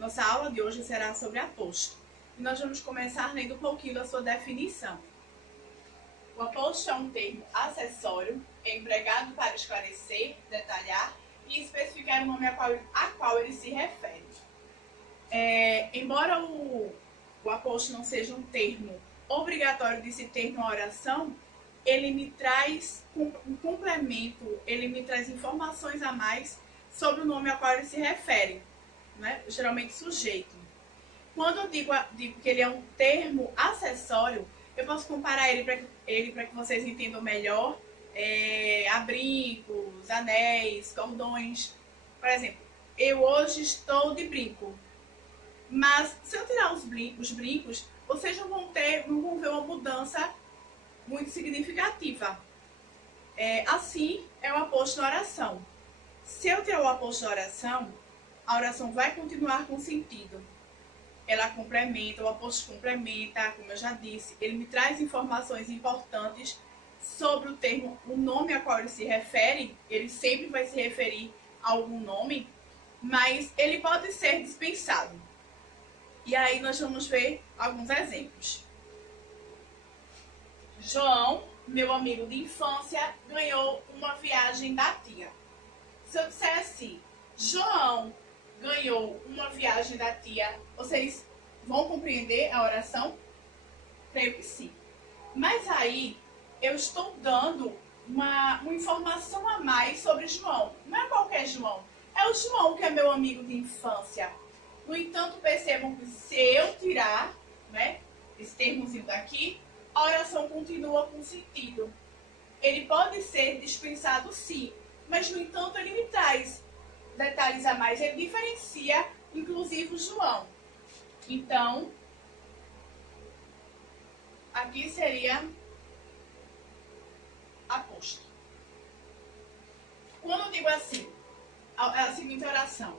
Nossa aula de hoje será sobre aposto. E nós vamos começar lendo um pouquinho da sua definição. O aposto é um termo acessório empregado para esclarecer, detalhar e especificar o nome a qual ele se refere. Embora o aposto não seja um termo obrigatório de se ter numa oração, ele me traz um complemento, ele me traz informações a mais sobre o nome a qual ele se refere, né? Geralmente sujeito. Quando eu digo que ele é um termo acessório, eu posso comparar ele para que vocês entendam melhor a brincos, anéis, cordões. Por exemplo, eu hoje estou de brinco, mas se eu tirar os brincos, vocês não vão ver uma mudança muito significativa. Assim é o aposto na oração. Se eu tirar o aposto da oração, a oração vai continuar com sentido. Ela complementa, o aposto complementa, como eu já disse, ele me traz informações importantes sobre o termo, o nome a qual ele se refere. Ele sempre vai se referir a algum nome, mas ele pode ser dispensado. E aí nós vamos ver alguns exemplos. João, meu amigo de infância, ganhou uma viagem da tia. Se eu disser assim, João ganhou uma viagem da tia, vocês vão compreender a oração? Creio que sim. Mas aí eu estou dando uma informação a mais sobre João. Não é qualquer João, é o João que é meu amigo de infância. No entanto, percebam que se eu tirar, né, esse termozinho daqui, a oração continua com sentido. Ele pode ser dispensado sim, mas no entanto ele me traz detalhes a mais, ele diferencia inclusive o João. Então, aqui seria aposto. Quando eu digo assim, a seguinte oração: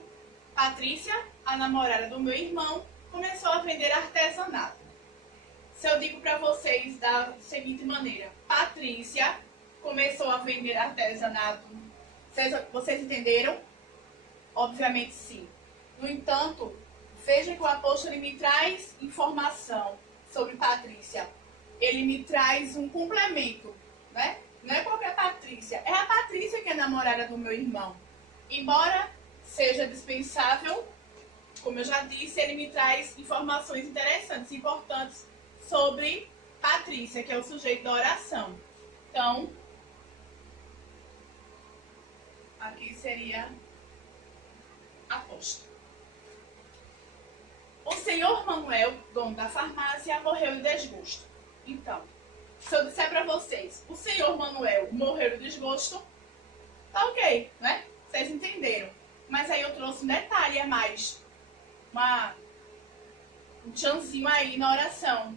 Patrícia, a namorada do meu irmão, começou a vender artesanato. Se eu digo para vocês da seguinte maneira, Patrícia começou a vender artesanato, vocês entenderam? Obviamente sim. No entanto, veja que o apóstolo me traz informação sobre Patrícia. Ele me traz um complemento, né? Não é qualquer Patrícia, é a Patrícia que é namorada do meu irmão. Embora seja dispensável, como eu já disse, ele me traz informações interessantes, importantes sobre Patrícia, que é o sujeito da oração. Então, aqui seria aposto. O senhor Manuel, dono da farmácia, morreu de desgosto. Então, se eu disser para vocês, o senhor Manuel morreu de desgosto, tá ok, né? Vocês entenderam. Mas aí eu trouxe um detalhe a mais. Um tchanzinho aí na oração.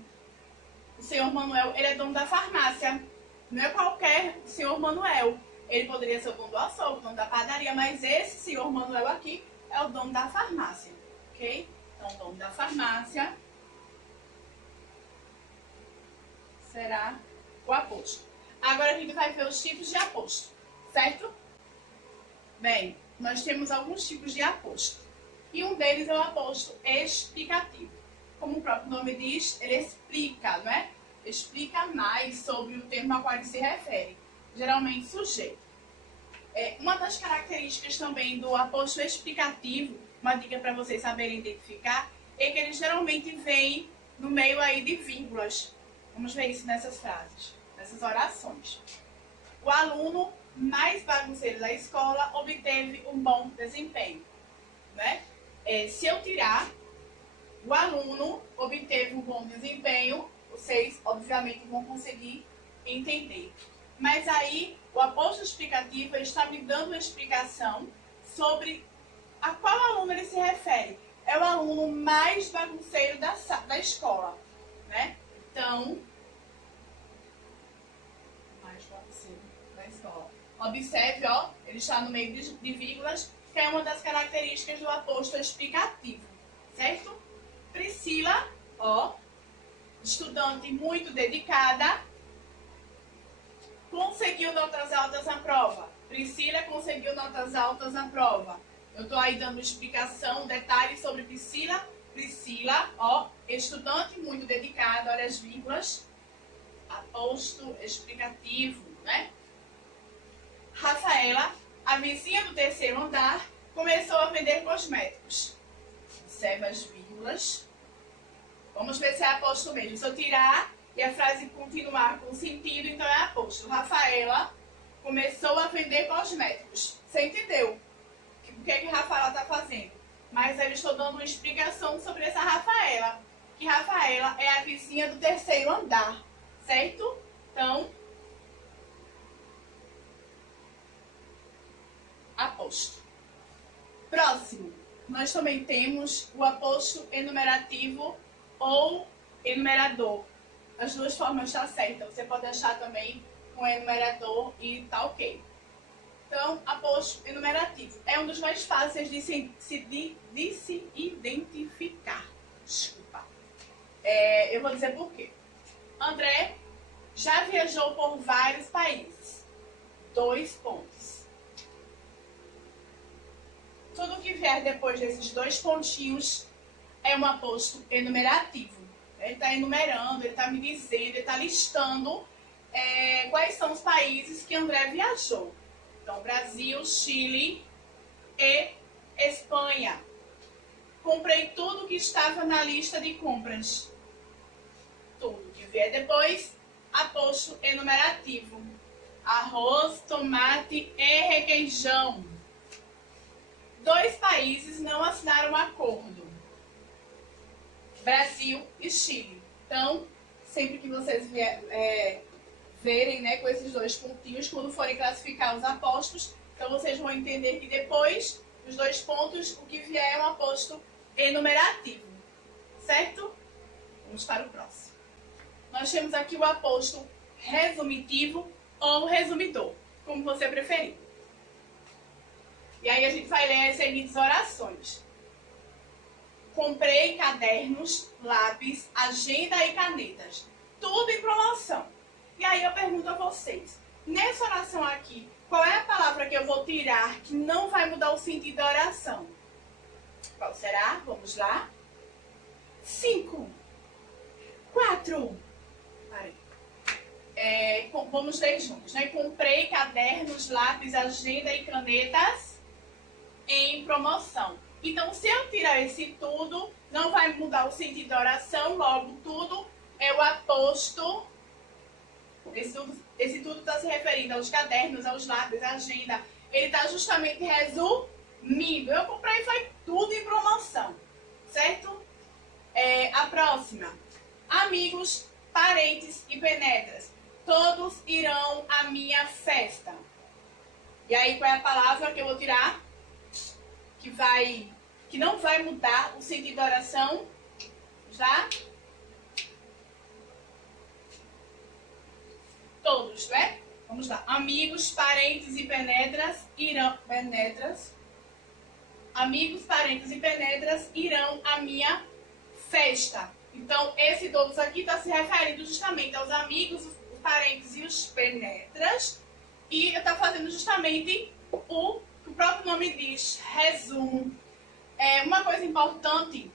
O senhor Manuel, ele é dono da farmácia. Não é qualquer senhor Manuel. Ele poderia ser o dono do açougue, o dono da padaria, mas esse senhor Manuel aqui é o dono da farmácia, ok? Então, o dono da farmácia será o aposto. Agora a gente vai ver os tipos de aposto, certo? Bem, nós temos alguns tipos de aposto. E um deles é o aposto explicativo. Como o próprio nome diz, ele explica, não é? Explica mais sobre o termo a qual ele se refere. Geralmente sujeito. Uma das características também do aposto explicativo, uma dica para vocês saberem identificar, é que ele geralmente vem no meio aí de vírgulas. Vamos ver isso nessas frases, nessas orações. O aluno mais bagunceiro da escola obteve um bom desempenho, né? Se eu tirar o aluno obteve um bom desempenho, vocês obviamente vão conseguir entender. Mas aí o aposto explicativo está me dando uma explicação sobre a qual aluno ele se refere. É o aluno mais bagunceiro da escola, né? Então, mais bagunceiro da escola. Observe, ó, ele está no meio de vírgulas, que é uma das características do aposto explicativo, certo? Priscila, ó, estudante muito dedicada, conseguiu notas altas na prova. Priscila conseguiu notas altas na prova. Eu estou aí dando explicação, detalhes sobre Priscila. Priscila, ó, estudante muito dedicada, olha as vírgulas. Aposto explicativo, né? Rafaela, a vizinha do terceiro andar, começou a vender cosméticos. Observa as vírgulas. Vamos ver se é aposto mesmo. Se eu tirar e a frase continuar com sentido, então é aposto. Rafaela começou a vender cosméticos. Você entendeu o que é que Rafaela está fazendo? Mas eu estou dando uma explicação sobre essa Rafaela. Que Rafaela é a vizinha do terceiro andar, certo? Então, aposto. Próximo, nós também temos o aposto enumerativo ou enumerador. As duas formas estão certas. Você pode achar também com enumerador e tá ok. Então, aposto enumerativo é um dos mais fáceis de se identificar. Desculpa. Eu vou dizer por quê. André já viajou por vários países. 2 pontos. Tudo que vier depois desses 2 pontinhos é um aposto enumerativo. Ele está enumerando, ele está me dizendo, ele está listando quais são os países que André viajou. Então, Brasil, Chile e Espanha. Comprei tudo que estava na lista de compras. Tudo que vier depois, aposto enumerativo. Arroz, tomate e requeijão. 2 países não assinaram um acordo. Brasil e Chile. Então, sempre que vocês verem, né, com esses 2 pontinhos, quando forem classificar os apostos, então vocês vão entender que depois dos 2 pontos, o que vier é um aposto enumerativo. Certo? Vamos para o próximo. Nós temos aqui o aposto resumitivo ou resumidor, como você preferir. E aí a gente vai ler as seguintes orações. Comprei cadernos, lápis, agenda e canetas. Tudo em promoção. E aí eu pergunto a vocês, nessa oração aqui, qual é a palavra que eu vou tirar que não vai mudar o sentido da oração? Qual será? Vamos lá. 5. 4. Vamos ler juntos, né? Comprei cadernos, lápis, agenda e canetas em promoção. Então, se eu tirar esse tudo, não vai mudar o sentido da oração, logo tudo é o aposto. Esse tudo está se referindo aos cadernos, aos lápis, à agenda. Ele está justamente resumindo. Eu comprei e foi tudo em promoção, certo? A próxima. Amigos, parentes e penetras. Todos irão à minha festa. E aí, qual é a palavra que eu vou tirar? Que não vai mudar o sentido da oração. Já? Todos, né? Vamos lá. Amigos, parentes e penetras irão... Amigos, parentes e penetras irão à minha festa. Então, esse todos aqui está se referindo justamente aos amigos, os parentes e os penetras. E está fazendo justamente o que o próprio nome diz, resumo. Uma coisa importante,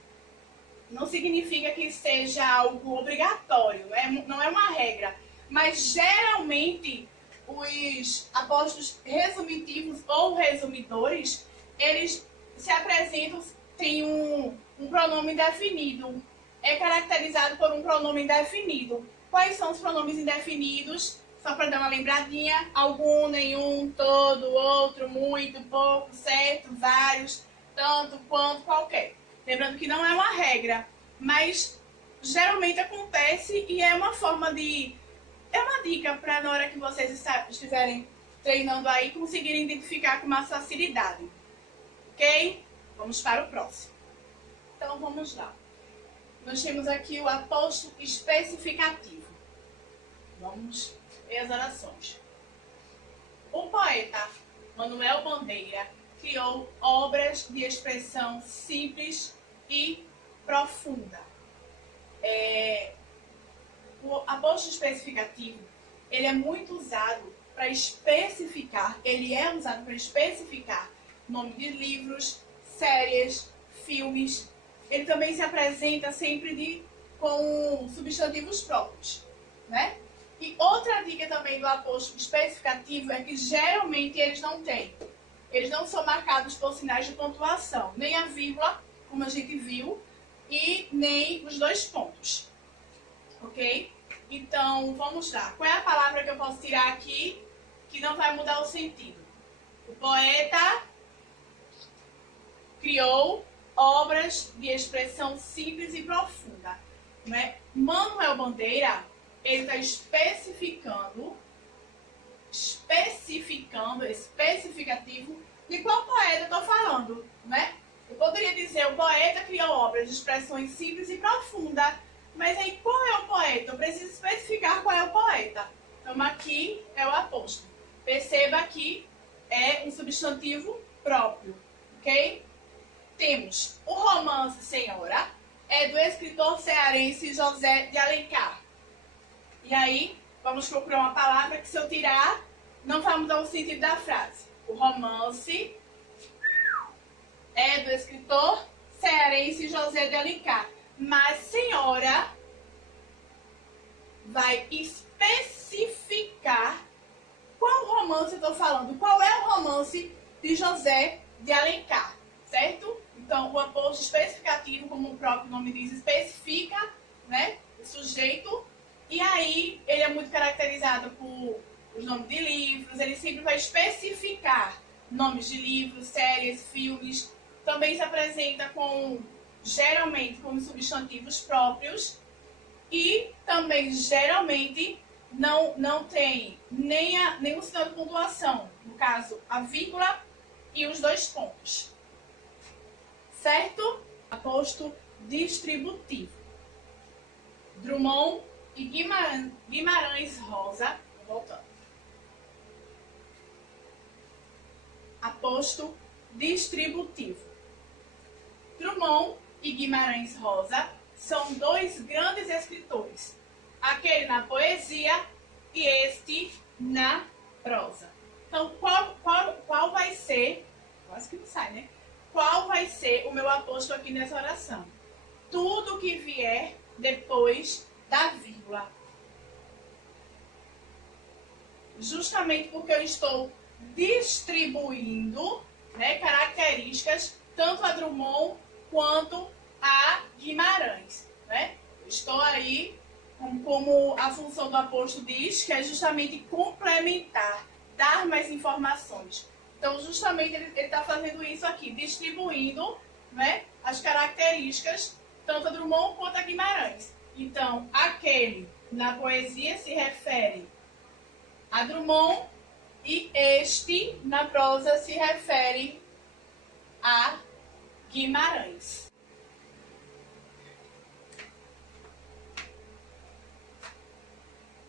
não significa que seja algo obrigatório, não é uma regra. Mas, geralmente, os apostos resumitivos ou resumidores, eles se apresentam, tem um pronome indefinido. É caracterizado por um pronome indefinido. Quais são os pronomes indefinidos? Só para dar uma lembradinha. Algum, nenhum, todo, outro, muito, pouco, certo, vários, tanto, quanto, qualquer. Lembrando que não é uma regra, mas geralmente acontece e é uma forma de... É uma dica para na hora que vocês estiverem treinando aí, conseguirem identificar com mais facilidade. Ok? Vamos para o próximo. Então, vamos lá. Nós temos aqui o aposto especificativo. Vamos ver as orações. O poeta Manuel Bandeira criou obras de expressão simples e profunda. O aposto especificativo, ele é muito usado para especificar, ele é usado para especificar nome de livros, séries, filmes. Ele também se apresenta sempre com substantivos próprios, né? E outra dica também do apóstrofo especificativo é que geralmente eles não têm. Eles não são marcados por sinais de pontuação, nem a vírgula, como a gente viu, e nem os dois pontos. Ok? Então, vamos lá. Qual é a palavra que eu posso tirar aqui que não vai mudar o sentido? O poeta criou obras de expressão simples e profunda. Né? Manuel Bandeira, ele está especificativo de qual poeta eu estou falando. Né? Eu poderia dizer, o poeta criou obras de expressões simples e profunda. Mas aí, qual é o poeta? Eu preciso especificar qual é o poeta. Então, aqui é o apóstolo. Perceba que é um substantivo próprio, ok? Temos o romance Senhora, é do escritor cearense José de Alencar. E aí, vamos procurar uma palavra que, se eu tirar, não vai mudar o sentido da frase. O romance é do escritor cearense José de Alencar. Mas Senhora vai especificar qual romance eu estou falando. Qual é o romance de José de Alencar, certo? Então, o aposto especificativo, como o próprio nome diz, especifica, né, o sujeito. E aí, ele é muito caracterizado por os nomes de livros. Ele sempre vai especificar nomes de livros, séries, filmes. Também se apresenta geralmente como substantivos próprios. E também, geralmente, não tem nenhum sinal de pontuação. No caso, a vírgula e os dois pontos. Certo? Aposto distributivo. Drummond e Guimarães Rosa. Voltando. Aposto distributivo. Drummond e Guimarães Rosa são dois grandes escritores. Aquele na poesia e este na prosa. Então, qual vai ser... Quase que não sai, né? Qual vai ser o meu aposto aqui nessa oração? Tudo que vier depois da vírgula. Justamente porque eu estou distribuindo, né, características tanto a Drummond quanto a Guimarães. Né? Estou aí, como a função do aposto diz, que é justamente complementar, dar mais informações. Então, justamente, ele está fazendo isso aqui, distribuindo, né, as características, tanto a Drummond quanto a Guimarães. Então, aquele na poesia se refere a Drummond e este na prosa se refere a Guimarães.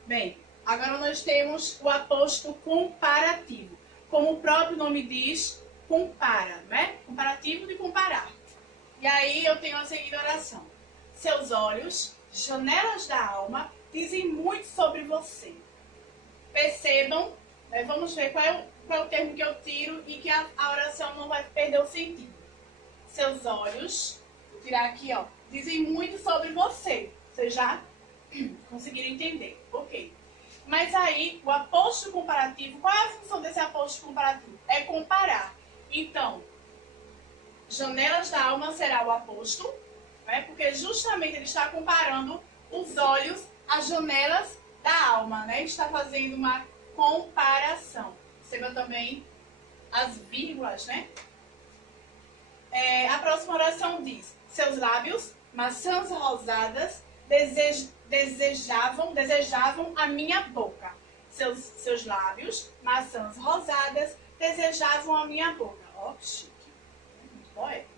Bem, agora nós temos o aposto comparativo. Como o próprio nome diz, compara, né? Comparativo de comparar. E aí eu tenho a seguinte oração. Seus olhos, janelas da alma, dizem muito sobre você. Percebam, né? Vamos ver qual é o termo que eu tiro e que a oração não vai perder o sentido. Seus olhos, vou tirar aqui, ó, dizem muito sobre você. Vocês já conseguiram entender? Ok. Mas aí, o aposto comparativo, qual é a função desse aposto comparativo? É comparar. Então, janelas da alma será o aposto, né? Porque justamente ele está comparando os olhos às janelas da alma, né? Está fazendo uma comparação. Perceba também as vírgulas, né? A próxima oração diz: seus lábios, maçãs rosadas, desejavam a minha boca. Seus lábios, maçãs rosadas, desejavam a minha boca. Ó, que chique. Muito poético.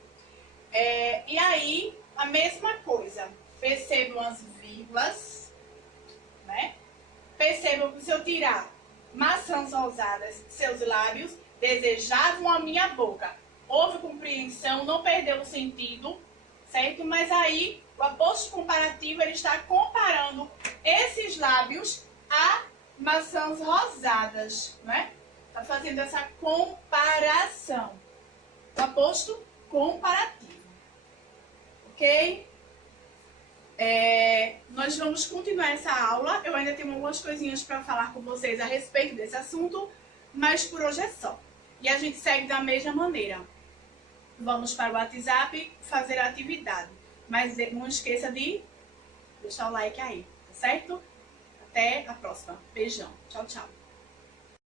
E aí, a mesma coisa. Percebam as vírgulas, né? Percebam que se eu tirar maçãs rosadas, seus lábios, desejavam a minha boca. Houve compreensão, não perdeu o sentido, certo? Mas aí, o aposto comparativo, ele está comparando esses lábios a maçãs rosadas, né? Está fazendo essa comparação. o aposto comparativo. Ok? Nós vamos continuar essa aula. Eu ainda tenho algumas coisinhas para falar com vocês a respeito desse assunto, mas por hoje é só. E a gente segue da mesma maneira. Vamos para o WhatsApp fazer a atividade. Mas não esqueça de deixar o like aí, tá certo? Até a próxima. Beijão. Tchau, tchau.